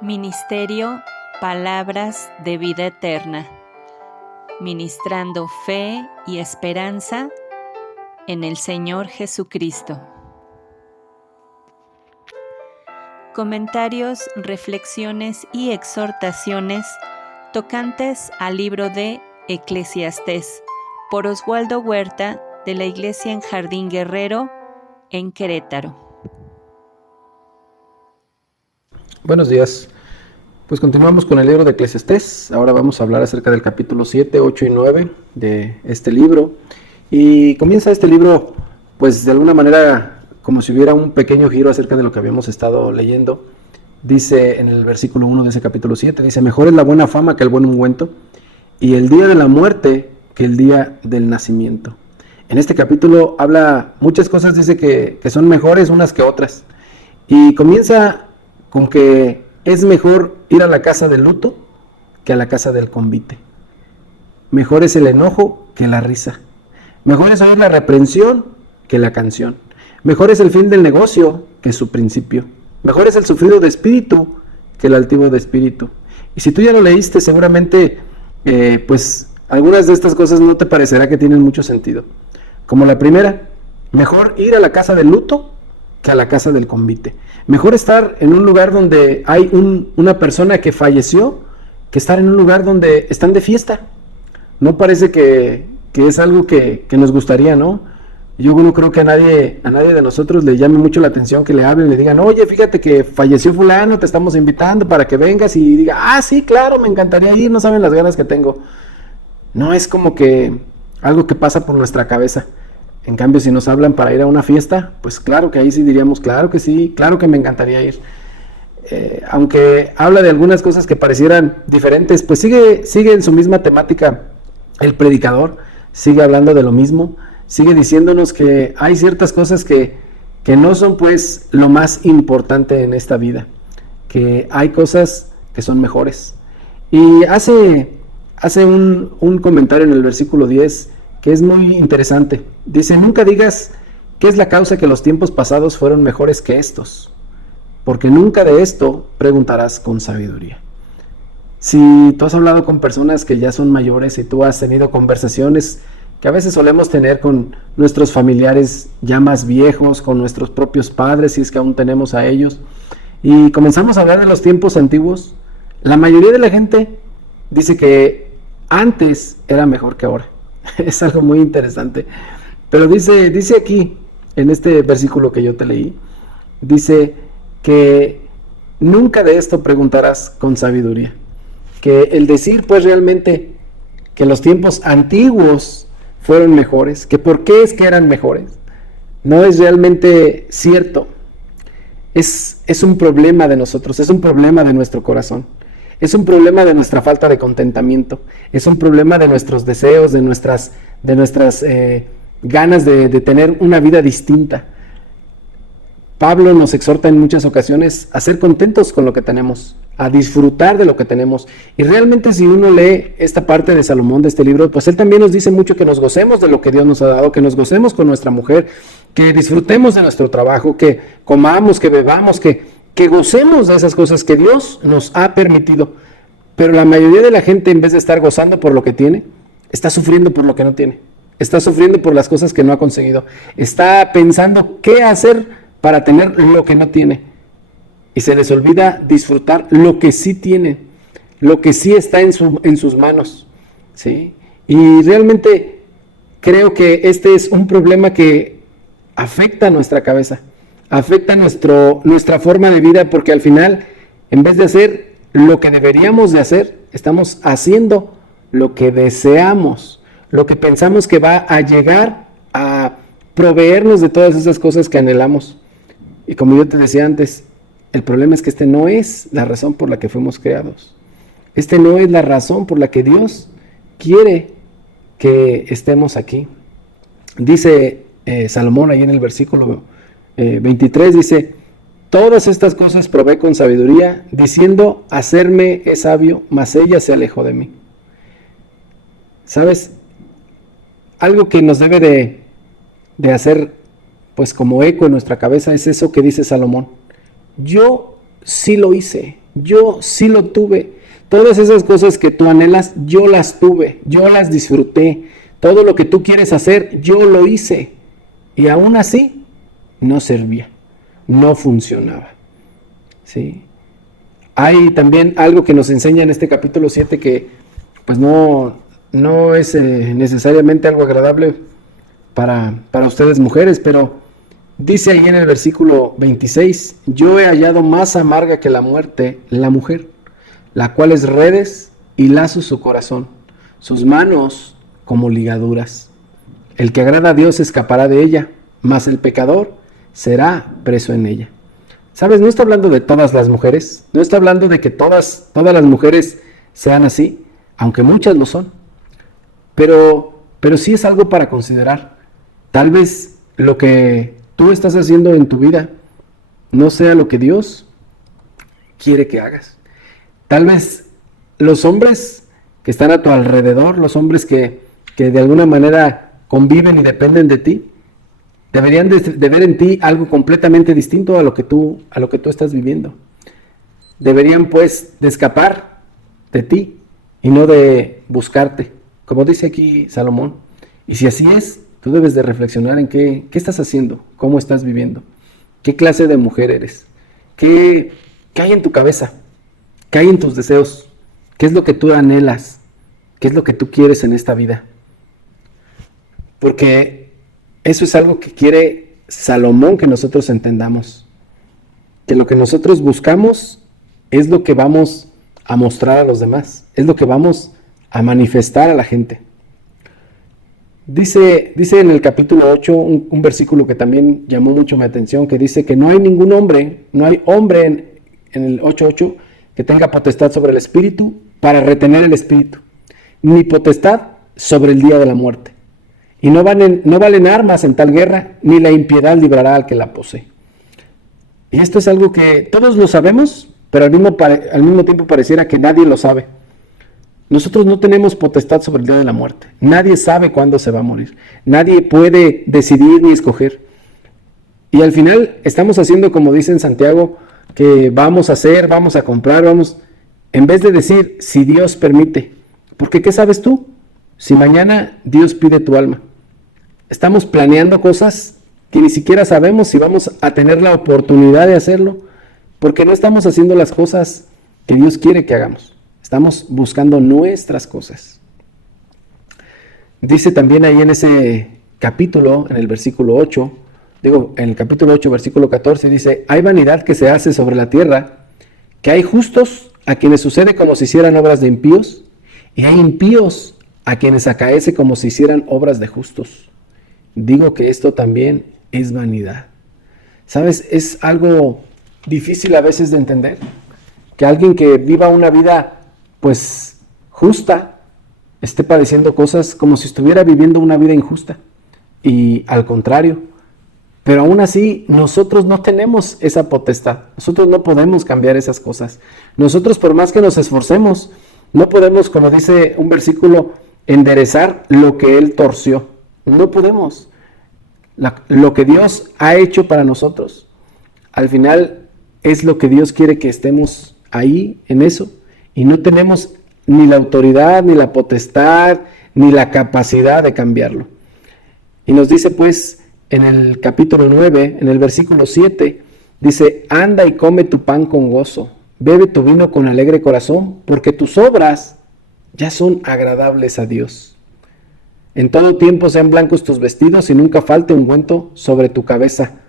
Ministerio Palabras de Vida Eterna, ministrando fe y esperanza en el Señor Jesucristo. Comentarios, reflexiones y exhortaciones tocantes al libro de Eclesiastés por Oswaldo Huerta de la Iglesia en Jardín Guerrero en Querétaro. Buenos días. Pues continuamos con el libro de Eclesiastés. Ahora vamos a hablar acerca del capítulo 7, 8 y 9 de este libro. Y comienza este libro, pues de alguna manera, como si hubiera un pequeño giro acerca de lo que habíamos estado leyendo. Dice en el versículo 1 de ese capítulo 7, dice: mejor es la buena fama que el buen ungüento, y el día de la muerte que el día del nacimiento. En este capítulo habla muchas cosas, dice que son mejores unas que otras. Y comienza con que es mejor ir a la casa del luto que a la casa del convite. Mejor es el enojo que la risa. Mejor es oír la reprensión que la canción. Mejor es el fin del negocio que su principio. Mejor es el sufrido de espíritu que el altivo de espíritu. Y si tú ya lo leíste, seguramente pues algunas de estas cosas no te parecerá que tienen mucho sentido. Como la primera, mejor ir a la casa del luto que a la casa del convite. Mejor estar en un lugar donde hay una persona que falleció que estar en un lugar donde están de fiesta. No parece que es algo que nos gustaría, ¿no? Yo no creo que a nadie de nosotros le llame mucho la atención que le hablen y le digan: oye, fíjate que falleció fulano, te estamos invitando para que vengas, y diga: ah, sí, claro, me encantaría ir, no saben las ganas que tengo. No es como que algo que pasa por nuestra cabeza. En cambio, si nos hablan para ir a una fiesta, pues claro que ahí sí diríamos: claro que sí, claro que me encantaría ir. Aunque habla de algunas cosas que parecieran diferentes, pues sigue en su misma temática el predicador, sigue hablando de lo mismo, sigue diciéndonos que hay ciertas cosas que no son pues lo más importante en esta vida, que hay cosas que son mejores. Y hace un comentario en el versículo 10 que es muy interesante. Dice: nunca digas qué es la causa que los tiempos pasados fueron mejores que estos, porque nunca de esto preguntarás con sabiduría. Si tú has hablado con personas que ya son mayores y tú has tenido conversaciones que a veces solemos tener con nuestros familiares ya más viejos, con nuestros propios padres, si es que aún tenemos a ellos, y comenzamos a hablar de los tiempos antiguos, la mayoría de la gente dice que antes era mejor que ahora. Es algo muy interesante. Pero dice aquí, en este versículo que yo te leí, dice que nunca de esto preguntarás con sabiduría. Que el decir pues realmente que los tiempos antiguos fueron mejores, que por qué es que eran mejores, no es realmente cierto. Es un problema de nosotros, es un problema de nuestro corazón. Es un problema de nuestra falta de contentamiento, es un problema de nuestros deseos, de nuestras ganas de tener una vida distinta. Pablo nos exhorta en muchas ocasiones a ser contentos con lo que tenemos, a disfrutar de lo que tenemos. Y realmente, si uno lee esta parte de Salomón, de este libro, pues él también nos dice mucho que nos gocemos de lo que Dios nos ha dado, que nos gocemos con nuestra mujer, que disfrutemos de nuestro trabajo, que comamos, que bebamos, que gocemos de esas cosas que Dios nos ha permitido. Pero la mayoría de la gente, en vez de estar gozando por lo que tiene, está sufriendo por lo que no tiene. Está sufriendo por las cosas que no ha conseguido. Está pensando qué hacer para tener lo que no tiene. Y se les olvida disfrutar lo que sí tiene, lo que sí está en sus manos, ¿sí? Y realmente creo que este es un problema que afecta a nuestra cabeza, afecta nuestra forma de vida, porque al final, en vez de hacer lo que deberíamos de hacer, estamos haciendo lo que deseamos, lo que pensamos que va a llegar a proveernos de todas esas cosas que anhelamos. Y como yo te decía antes, el problema es que este no es la razón por la que fuimos creados. Este no es la razón por la que Dios quiere que estemos aquí. Dice Salomón ahí en el versículo 23, dice: todas estas cosas probé con sabiduría, diciendo: hacerme es sabio, mas ella se alejó de mí. ¿Sabes? Algo que nos debe de hacer pues como eco en nuestra cabeza es eso que dice Salomón: yo sí lo hice, Yo sí lo tuve. Todas esas cosas que tú anhelas, yo las tuve, yo las disfruté. Todo lo que tú quieres hacer, yo lo hice. Y aún así, no servía, no funcionaba. ¿Sí? Hay también algo que nos enseña en este capítulo 7 que pues no es necesariamente algo agradable para ustedes mujeres, pero dice ahí en el versículo 26, yo he hallado más amarga que la muerte la mujer, la cual es redes y lazos su corazón, sus manos como ligaduras. El que agrada a Dios escapará de ella, mas el pecador será preso en ella. ¿Sabes? No está hablando de todas las mujeres, no está hablando de que todas las mujeres sean así, aunque muchas lo son, pero sí es algo para considerar. Tal vez lo que tú estás haciendo en tu vida no sea lo que Dios quiere que hagas. Tal vez los hombres que están a tu alrededor, los hombres que de alguna manera conviven y dependen de ti, deberían de ver en ti algo completamente distinto a lo que tú estás viviendo. Deberían pues de escapar de ti y no de buscarte, como dice aquí Salomón. Y si así es, tú debes de reflexionar en qué estás haciendo, cómo estás viviendo, qué clase de mujer eres, qué hay en tu cabeza, qué hay en tus deseos, qué es lo que tú anhelas, qué es lo que tú quieres en esta vida. Porque eso es algo que quiere Salomón que nosotros entendamos, que lo que nosotros buscamos es lo que vamos a mostrar a los demás, es lo que vamos a manifestar a la gente. Dice en el capítulo 8 un versículo que también llamó mucho mi atención, que dice que no hay ningún hombre, no hay hombre en el 8:8 que tenga potestad sobre el espíritu para retener el espíritu, ni potestad sobre el día de la muerte. Y no valen armas en tal guerra, ni la impiedad librará al que la posee. Y esto es algo que todos lo sabemos, pero al mismo tiempo pareciera que nadie lo sabe. Nosotros no tenemos potestad sobre el día de la muerte. Nadie sabe cuándo se va a morir. Nadie puede decidir ni escoger. Y al final estamos haciendo como dice en Santiago, que vamos a comprar, en vez de decir si Dios permite. Porque ¿qué sabes tú? Si mañana Dios pide tu alma. Estamos planeando cosas que ni siquiera sabemos si vamos a tener la oportunidad de hacerlo, porque no estamos haciendo las cosas que Dios quiere que hagamos. Estamos buscando nuestras cosas. Dice también ahí en ese capítulo, en el versículo 8, en el capítulo 8, versículo 14, dice, hay vanidad que se hace sobre la tierra, que hay justos a quienes sucede como si hicieran obras de impíos, y hay impíos a quienes acaece como si hicieran obras de justos. Digo que esto también es vanidad. ¿Sabes? Es algo difícil a veces de entender, que alguien que viva una vida pues justa esté padeciendo cosas como si estuviera viviendo una vida injusta, y al contrario. Pero aún así nosotros no tenemos esa potestad, nosotros no podemos cambiar esas cosas. Nosotros, por más que nos esforcemos, no podemos, como dice un versículo, enderezar lo que Él torció. No podemos. Lo que Dios ha hecho para nosotros, al final es lo que Dios quiere que estemos ahí, en eso. Y no tenemos ni la autoridad, ni la potestad, ni la capacidad de cambiarlo. Y nos dice pues en el capítulo 9, en el versículo 7, dice, anda y come tu pan con gozo, bebe tu vino con alegre corazón, porque tus obras ya son agradables a Dios. En todo tiempo sean blancos tus vestidos y nunca falte ungüento sobre tu cabeza.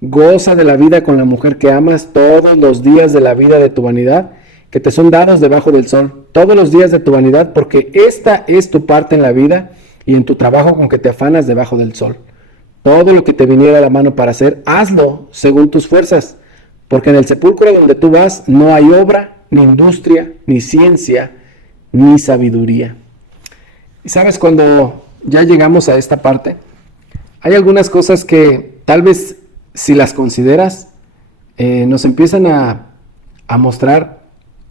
Goza de la vida con la mujer que amas todos los días de la vida de tu vanidad, que te son dados debajo del sol, todos los días de tu vanidad, porque esta es tu parte en la vida y en tu trabajo con que te afanas debajo del sol. Todo lo que te viniera a la mano para hacer, hazlo según tus fuerzas, porque en el sepulcro donde tú vas no hay obra, ni industria, ni ciencia, ni sabiduría. Y sabes, cuando ya llegamos a esta parte, hay algunas cosas que tal vez si las consideras, nos empiezan a mostrar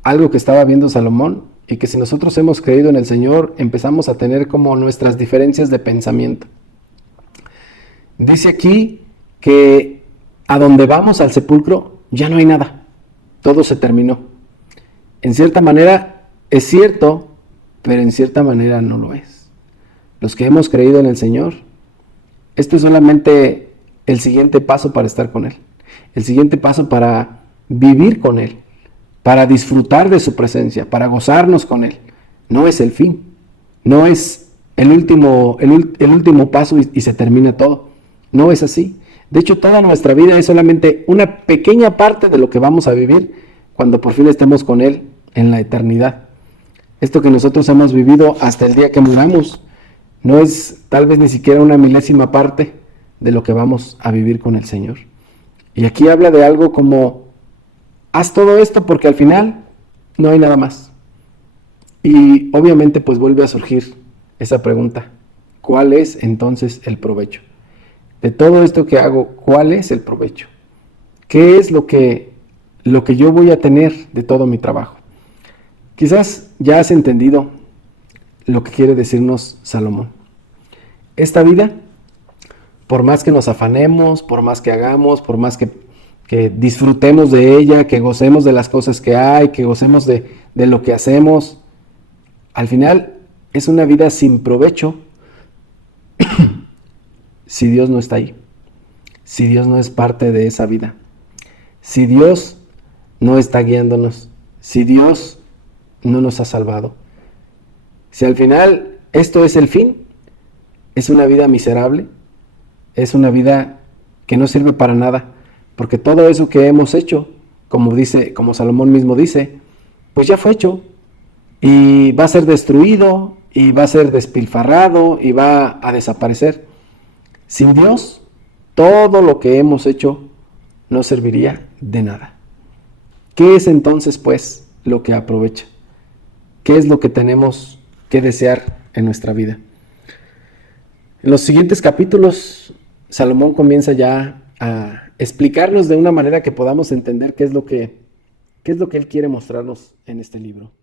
algo que estaba viendo Salomón, y que si nosotros hemos creído en el Señor, empezamos a tener como nuestras diferencias de pensamiento. Dice aquí que a donde vamos al sepulcro ya no hay nada, todo se terminó. en cierta manera es cierto, pero en cierta manera no lo es. Los que hemos creído en el Señor, esto es solamente el siguiente paso para estar con Él, el siguiente paso para vivir con Él, para disfrutar de su presencia, para gozarnos con Él. No es el fin, no es el último paso y se termina todo. No es así. De hecho, toda nuestra vida es solamente una pequeña parte de lo que vamos a vivir cuando por fin estemos con Él en la eternidad. Esto que nosotros hemos vivido hasta el día que muramos no es tal vez ni siquiera una milésima parte de lo que vamos a vivir con el Señor. Y aquí habla de algo como: haz todo esto porque al final no hay nada más. Y obviamente pues vuelve a surgir esa pregunta: ¿cuál es entonces el provecho? De todo esto que hago, ¿cuál es el provecho? ¿Qué es lo que yo voy a tener de todo mi trabajo? Quizás ya has entendido lo que quiere decirnos Salomón. Esta vida, por más que nos afanemos, por más que hagamos, por más que disfrutemos de ella, que gocemos de las cosas que hay, que gocemos de lo que hacemos, al final es una vida sin provecho si Dios no está ahí, si Dios no es parte de esa vida, si Dios no está guiándonos, si Dios no nos ha salvado. Si al final esto es el fin, es una vida miserable, es una vida que no sirve para nada, porque todo eso que hemos hecho, como Salomón mismo dice, pues ya fue hecho y va a ser destruido y va a ser despilfarrado y va a desaparecer. Sin Dios, todo lo que hemos hecho no serviría de nada. ¿Qué es entonces, pues, lo que aprovecha? ¿Qué es lo que tenemos que desear en nuestra vida? En los siguientes capítulos, Salomón comienza ya a explicarnos de una manera que podamos entender qué es lo que él quiere mostrarnos en este libro.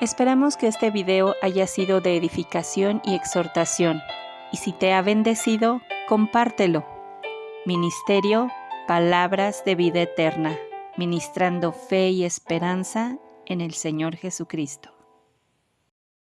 Esperamos que este video haya sido de edificación y exhortación, y si te ha bendecido, compártelo. Ministerio Palabras de Vida Eterna, ministrando fe y esperanza en el Señor Jesucristo.